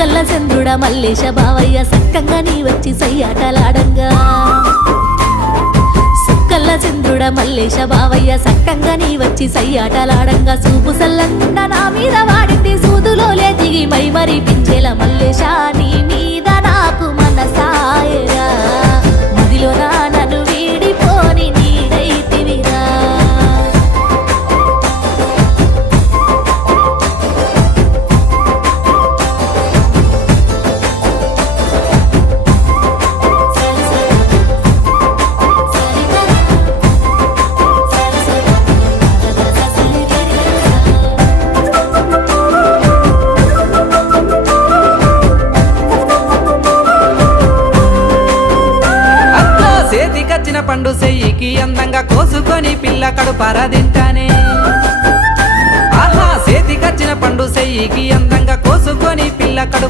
సుక్కల్ల చంద్రుడా మల్లేశ బావయ్య సక్కంగా నీ వచ్చి సయ్యాటలాడంగా సుక్కల్ల చంద్రుడా మల్లేశ బావయ్య సక్కంగా నీ వచ్చి సయ్యాటలాడంగా చూపు సల్లంగా నా మీద వాడింది సూదులోలే దిగి మై మరి పించేల మల్లేశ నీ మీద నాకు మనసాయరా మదిలో నా నన్ను వీడిపోని నీడైతివిరా చేతికచ్చిన పండు చెయ్యికి అందంగా కోసుకొని పిల్ల కడుపారా తింటానే ఆహా చేతికచ్చిన పండు చెయ్యికి అందంగా కోసుకొని పిల్ల కడుపారా